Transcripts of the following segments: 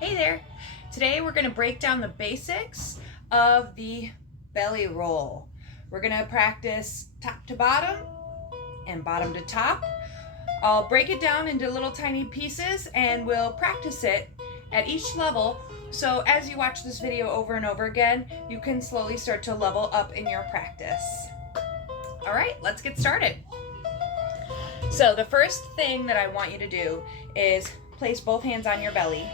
Hey there! Today we're going to break down the basics of the belly roll. We're going to practice top to bottom and bottom to top. I'll break it down into little tiny pieces and we'll practice it at each level, so as you watch this video over and over again, you can slowly start to level up in your practice. All right, let's get started. So the first thing that I want you to do is place both hands on your belly.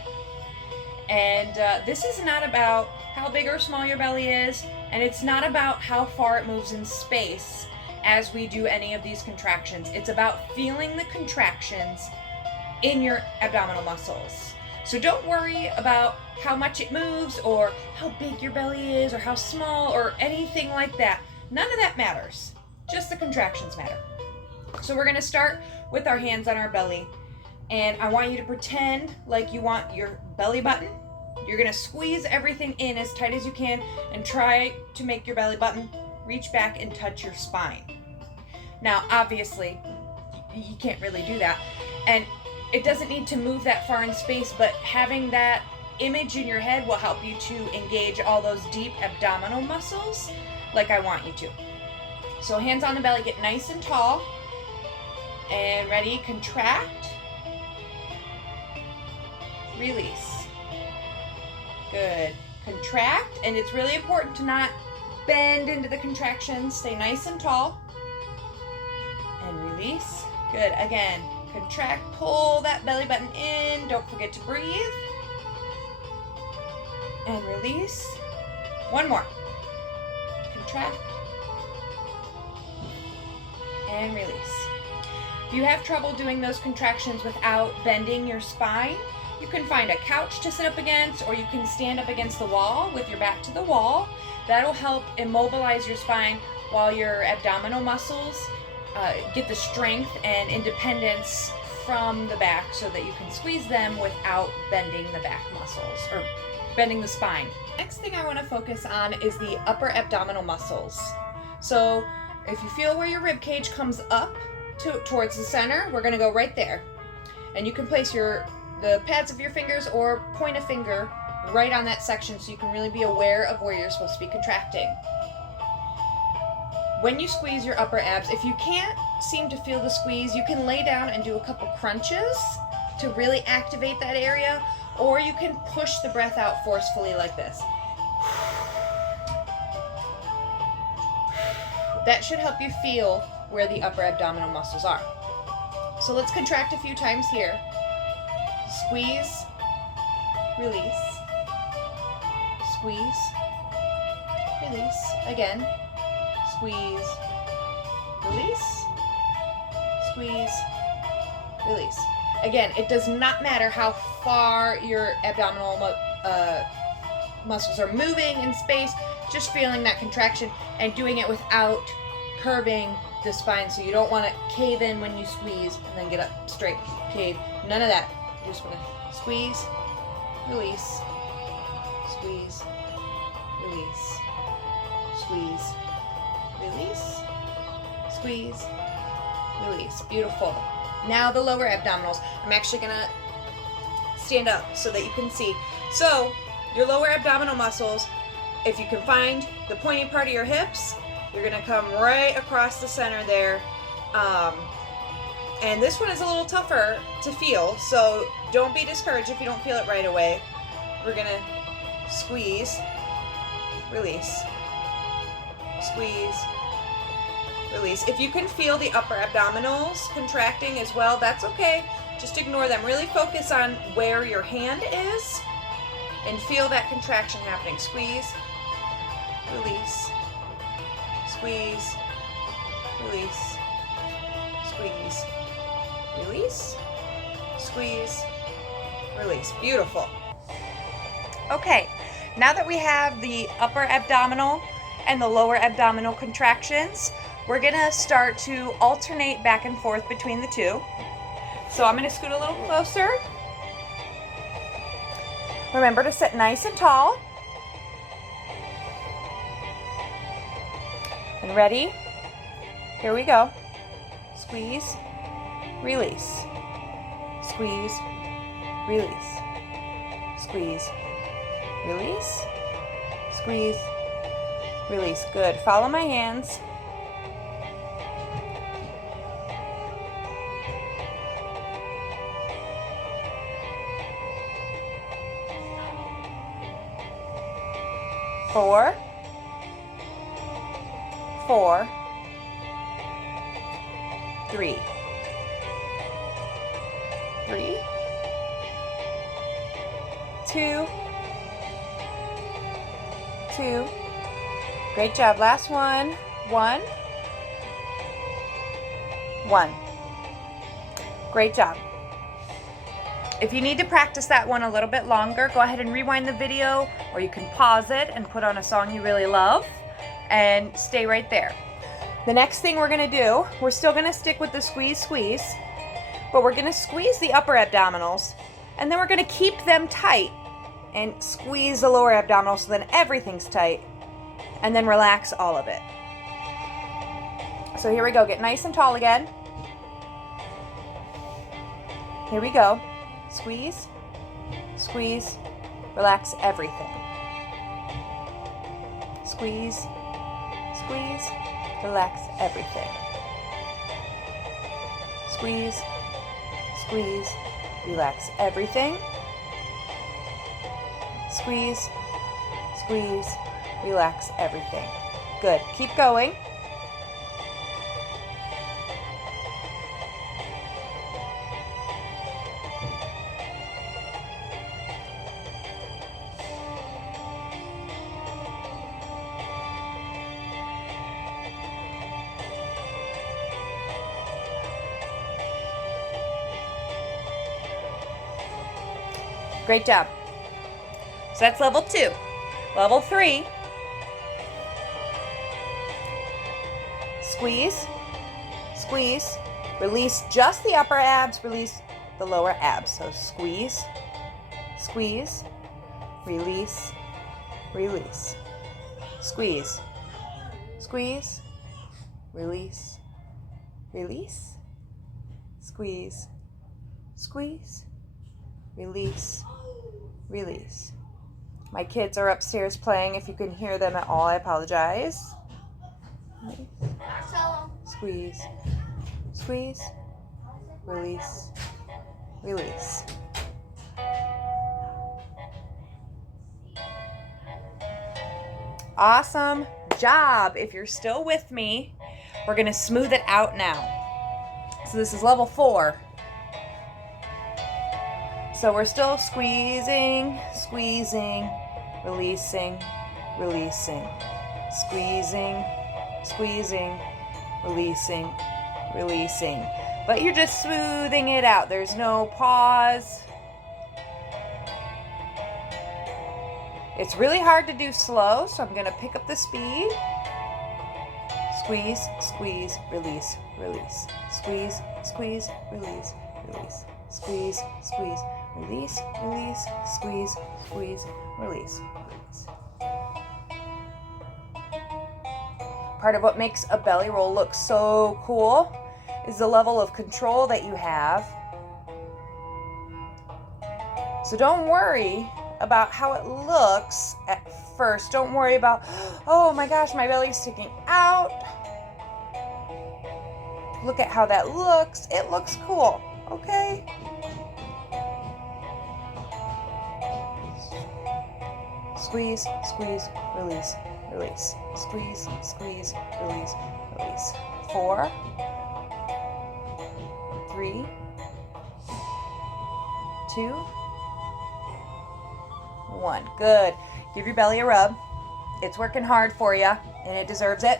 And this is not about how big or small your belly is, and it's not about how far it moves in space as we do any of these contractions. It's about feeling the contractions in your abdominal muscles. So don't worry about how much it moves or how big your belly is or how small or anything like that. None of that matters. Just the contractions matter. So we're going to start with our hands on our belly. And I want you to pretend like you want your belly button. You're going to squeeze everything in as tight as you can and try to make your belly button reach back and touch your spine. Now, obviously, you can't really do that. And it doesn't need to move that far in space, but having that image in your head will help you to engage all those deep abdominal muscles like I want you to. So hands on the belly, get nice and tall. And ready, contract. Release. Good. Contract, and it's really important to not bend into the contractions. Stay nice and tall. And release. Good. Again, contract, pull that belly button in. Don't forget to breathe. And release. One more. Contract. And release. If you have trouble doing those contractions without bending your spine, you can find a couch to sit up against, or you can stand up against the wall with your back to the wall. That'll help immobilize your spine while your abdominal muscles get the strength and independence from the back so that you can squeeze them without bending the back muscles or bending the spine. Next thing I want to focus on is the upper abdominal muscles. So if you feel where your rib cage comes up towards the center, we're going to go right there. And you can place the pads of your fingers or point a finger right on that section so you can really be aware of where you're supposed to be contracting. When you squeeze your upper abs, if you can't seem to feel the squeeze, you can lay down and do a couple crunches to really activate that area, or you can push the breath out forcefully like this. That should help you feel where the upper abdominal muscles are. So let's contract a few times here. Squeeze, release, squeeze, release, again, squeeze, release, squeeze, release. Again, it does not matter how far your abdominal muscles are moving in space, just feeling that contraction and doing it without curving the spine, so you don't want to cave in when you squeeze and then get up straight, cave, none of that. You just want to squeeze, release, squeeze, release, squeeze, release, squeeze, release. Beautiful. Now the lower abdominals. I'm actually going to stand up so that you can see. So your lower abdominal muscles, if you can find the pointy part of your hips, you're going to come right across the center there. And this one is a little tougher to feel, so don't be discouraged if you don't feel it right away. We're going to squeeze, release, squeeze, release. If you can feel the upper abdominals contracting as well, that's okay. Just ignore them. Really focus on where your hand is and feel that contraction happening. Squeeze, release, squeeze, release, squeeze, release, squeeze, release. Beautiful. Okay, now that we have the upper abdominal and the lower abdominal contractions, we're going to start to alternate back and forth between the two. So I'm going to scoot a little closer. Remember to sit nice and tall. And ready? Here we go. Squeeze, release, squeeze, release, squeeze, release, squeeze, release. Good. Follow my hands. Four, 4, 3, 3, 2, 2. Great job. Last one. 1, 1. Great job. If you need to practice that one a little bit longer, go ahead and rewind the video, or you can pause it and put on a song you really love and stay right there. The next thing we're going to do, we're still going to stick with the squeeze, squeeze, but we're going to squeeze the upper abdominals, and then we're going to keep them tight and squeeze the lower abdominals so then everything's tight, and then relax all of it. So here we go. Get nice and tall again. Here we go. Squeeze, squeeze, relax everything. Squeeze, squeeze, relax everything. Squeeze, squeeze, relax everything. Squeeze, squeeze, relax everything. Good. Keep going. Great job. So that's level 2. Level 3. Squeeze, squeeze, release just the upper abs, release the lower abs. So squeeze, squeeze, release, release. Squeeze, squeeze, release, release, squeeze, squeeze, release, release. My kids are upstairs playing. If you can hear them at all, I apologize. Squeeze, squeeze, release, release. Awesome job. If you're still with me, we're going to smooth it out now. So this is level 4. So we're still squeezing, squeezing, releasing, releasing, squeezing, squeezing, releasing, releasing. But you're just smoothing it out. There's no pause. It's really hard to do slow, so I'm going to pick up the speed. Squeeze, squeeze, release, release. Squeeze, squeeze, release, release. Squeeze, squeeze, release, release, squeeze, squeeze, release, release. Part of what makes a belly roll look so cool is the level of control that you have. So don't worry about how it looks at first. Don't worry about, oh my gosh, my belly's sticking out. Look at how that looks. It looks cool, okay? Squeeze, squeeze, release, release. Squeeze, squeeze, release, release. 4, 3, 2, 1. Good. Give your belly a rub. It's working hard for you, and it deserves it.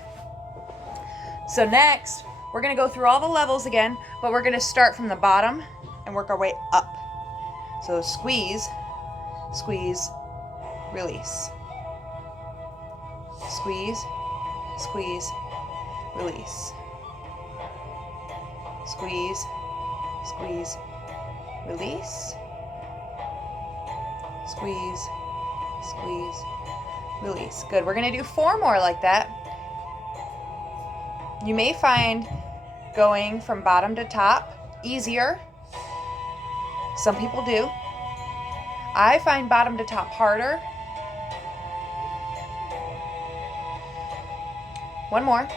So next, we're going to go through all the levels again, but we're going to start from the bottom and work our way up. So squeeze, squeeze, release. Squeeze, squeeze, release. Squeeze, squeeze, release. Squeeze, squeeze, release. Good. We're going to do 4 more like that. You may find going from bottom to top easier. Some people do. I find bottom to top harder. One more.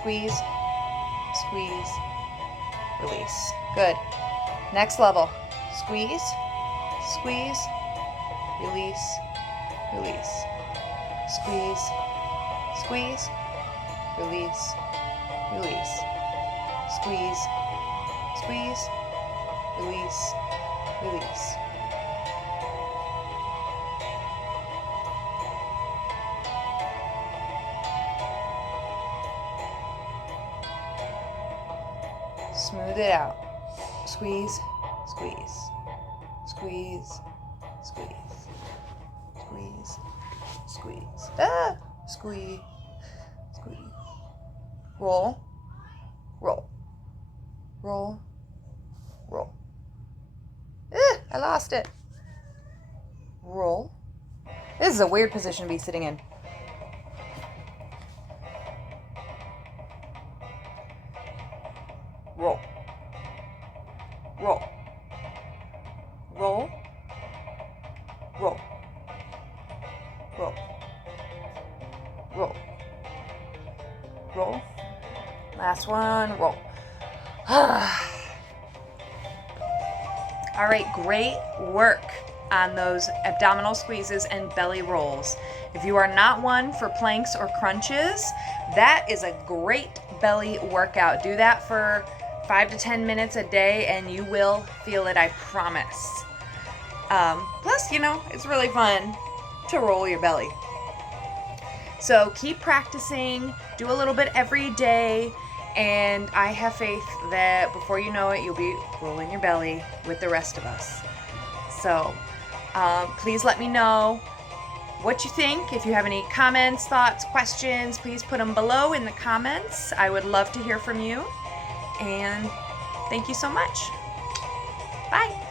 Squeeze, squeeze, release. Good. Next level. Squeeze, squeeze, release, release. Squeeze, squeeze, release, release. Squeeze, squeeze, release, release. Smooth it out. Squeeze, squeeze, squeeze, squeeze, squeeze, squeeze. Ah! Squeeze, squeeze. Roll, roll, roll, roll. I lost it. Roll. This is a weird position to be sitting in. Roll, roll, roll, roll, roll, roll, roll. Last one, roll. All right, great work on those abdominal squeezes and belly rolls. If you are not one for planks or crunches, that is a great belly workout. Do that for 5 to 10 minutes a day and you will feel it, I promise. Plus, it's really fun to roll your belly. So keep practicing, do a little bit every day, and I have faith that before you know it, you'll be rolling your belly with the rest of us. So please let me know what you think. If you have any comments, thoughts, questions, please put them below in the comments. I would love to hear from you. And thank you so much. Bye.